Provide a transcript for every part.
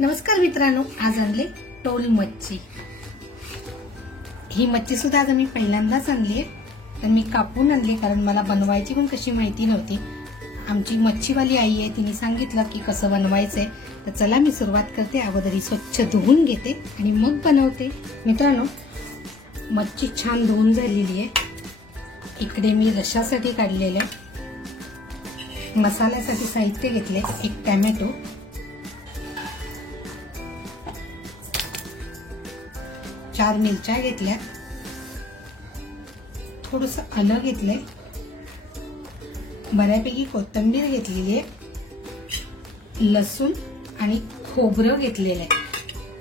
नमस्कार मित्रांनो, आज आणले टोल मच्छी। ही मच्छी सुद्धा आज मी पहिल्यांदाच आणली आहे। तर मी कापून आणली कारण मला बनवायची पण कशी माहिती नव्हती। आमची मच्छीवाली आई आहे, तिने सांगितलं की कसं बनवायचंय। तर चला मी सुरुवात करते। अगोदर ही स्वच्छ धुवून घेते आणि मग बनवते। मित्रांनो, मच्छी छान धुवून झालेली आहे। इकडे मी रशासाठी काढलेले मसाल्यासाठी साहित्य घेतले। एक टोमॅटो, 4 मिरच्या घेतल्या, थोडंसं आलं घेतलंय, बऱ्यापैकी कोथिंबीर घेतलेली आहे, लसूण आणि खोबरं घेतलेलं आहे।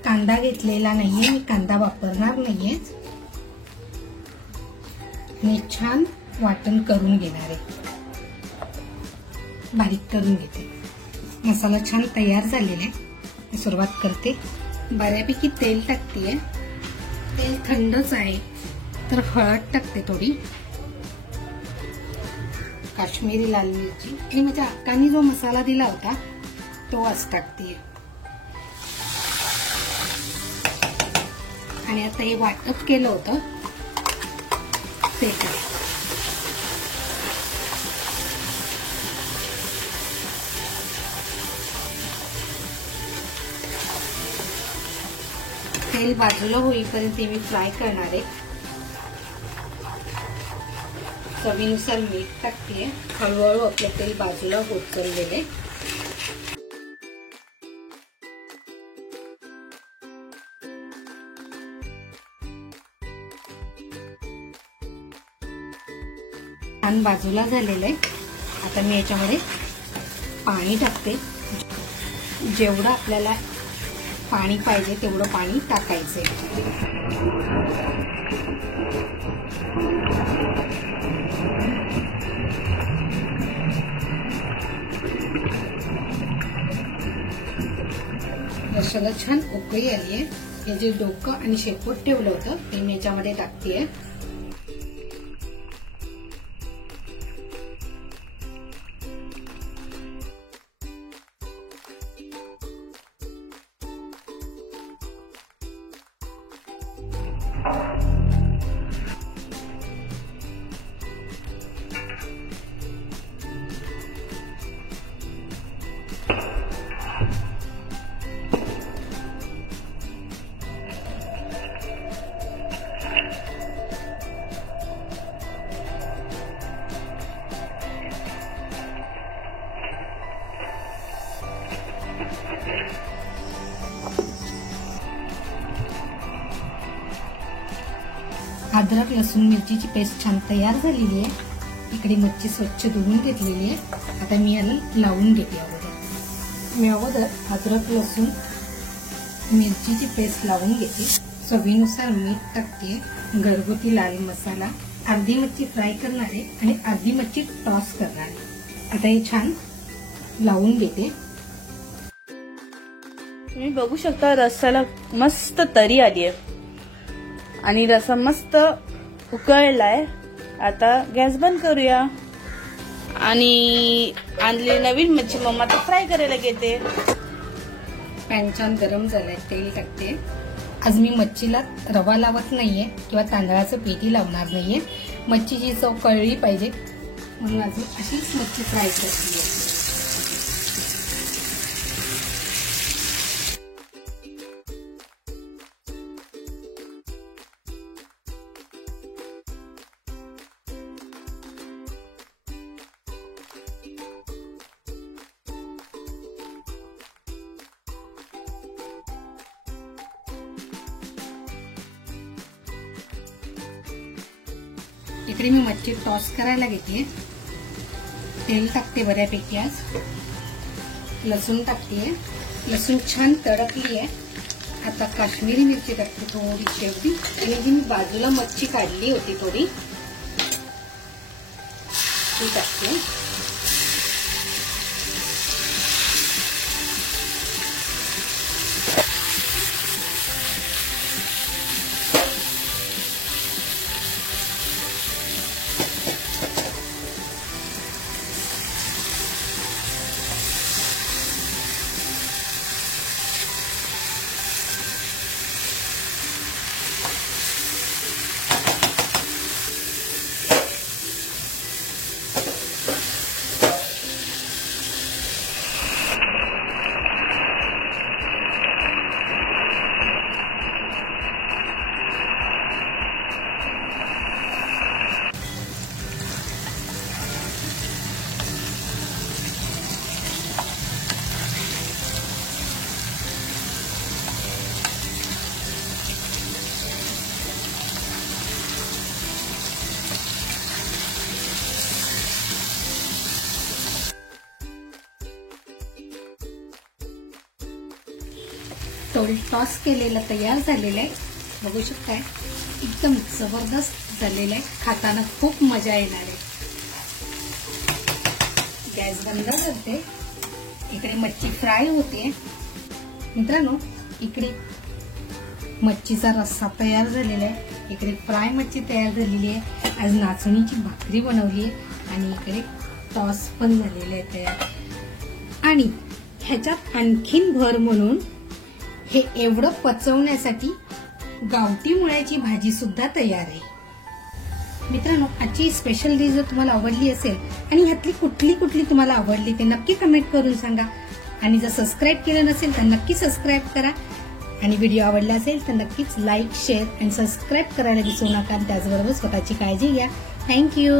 कांदा घेतलेला नाहीये, मी कांदा वापरणार नाहीये आणि छान वाटण करून घेणार आहे, बारीक करून घेते। मसाला छान तयार झालेला आहे। सुरुवात करते। बऱ्यापैकी तेल टाकतेय। तेल थंडच आहे तर हळद टाकते थोडी, काश्मीरी लाल मिरची आणि माझ्या अक्कांनी जो मसाला दिला होता तो आज टाकते। आणि आता हे वाटप केलं होतं ते टाकते। तेल बाजूला होईपर्यंत मी फ्राय करणार आहे। चवीनुसार मीठ टाकते। हळूहळू आपलं तेल बाजूला होत चाललेले। छान बाजूला झालेलं आहे। आता मी याच्यामध्ये पाणी टाकते। जेवढं आपल्याला पाणी पाहिजे तेवढं पाणी टाकायचंय। रशाला छान उकळी आली आहे। हे जे डोकं आणि शेपूट ठेवलं होतं ते मी याच्यामध्ये टाकतेय। अद्रक लसूण मिरचीची पेस्ट छान तयार झालेली आहे। इकडे मच्छी स्वच्छ धुवून घेतलेली आहे। आता मी याला लावून घेते। अगोदर अद्रक लसूण मिरचीची पेस्ट लावून घेते। चवीनुसार मीठ टाकते, घरगुती लाल मसाला, अर्धी मच्छी फ्राय करणार आहे आणि अर्धी मच्छी टॉस करणार आहे। आता हे छान लावून घेते। तुम्ही बघू शकता रस्साला मस्त तरी आली आहे आणि रस्सा मस्त उकळलाय। आता गॅस बंद करूया आणि आणलेली नवीन मच्छी मम्मा आता फ्राय करायला घेते। पॅन छान गरम झालाय, तेल टाकते। आज मी मच्छीला रवा लावत नाहीये किंवा तांदळाचं पीठही लावणार नाहीये। मच्छीची चव कळली पाहिजे म्हणून अजून अशीच मच्छी फ्राय करते। इकडे मी मच्छी टॉस करायला घेते। तेल टाकते बऱ्यापैकी। आज लसूण टाकते। लसूण छान तडकली आहे। आता काश्मीरी मिरची टाकते थोडीशी एवढी, आणि जी मी बाजूला मच्छी काढली होती थोडी ती टाकते। टॉस केलेला तयार झालेला आहे. बघू शकताय एकदम जबरदस्त झालेला आहे. खाताना खूप मजा येणार आहे. गॅस बंद करते. इकडे मच्छी फ्राय होते. मित्रांनो इकडे मच्छीचा रस्सा तयार झालेला आहे. इकडे फ्राय मच्छी तयार झालेली आहे. आज नाचणीची भाकरी बनवली आहे आणि इकडे टॉस पण झालेले आहे तयार. आणि ह्याच्यात आणखीन भर म्हणून हे एवढं पचवण्यासाठी गावठी मुळ्याची भाजी सुद्धा तयार आहे. मित्रांनो आजची स्पेशल डिश जर तुम्हाला आवडली असेल आणि ह्यातली कुठली कुठली तुम्हाला आवडली ते नक्की कमेंट करून सांगा. आणि जर सबस्क्राईब केलं नसेल तर नक्की सबस्क्राईब करा. आणि व्हिडिओ आवडला असेल तर नक्कीच लाईक शेअर आणि सबस्क्राईब करायला विसरू नका. त्याचबरोबर स्वतःची काळजी घ्या. थँक्यू.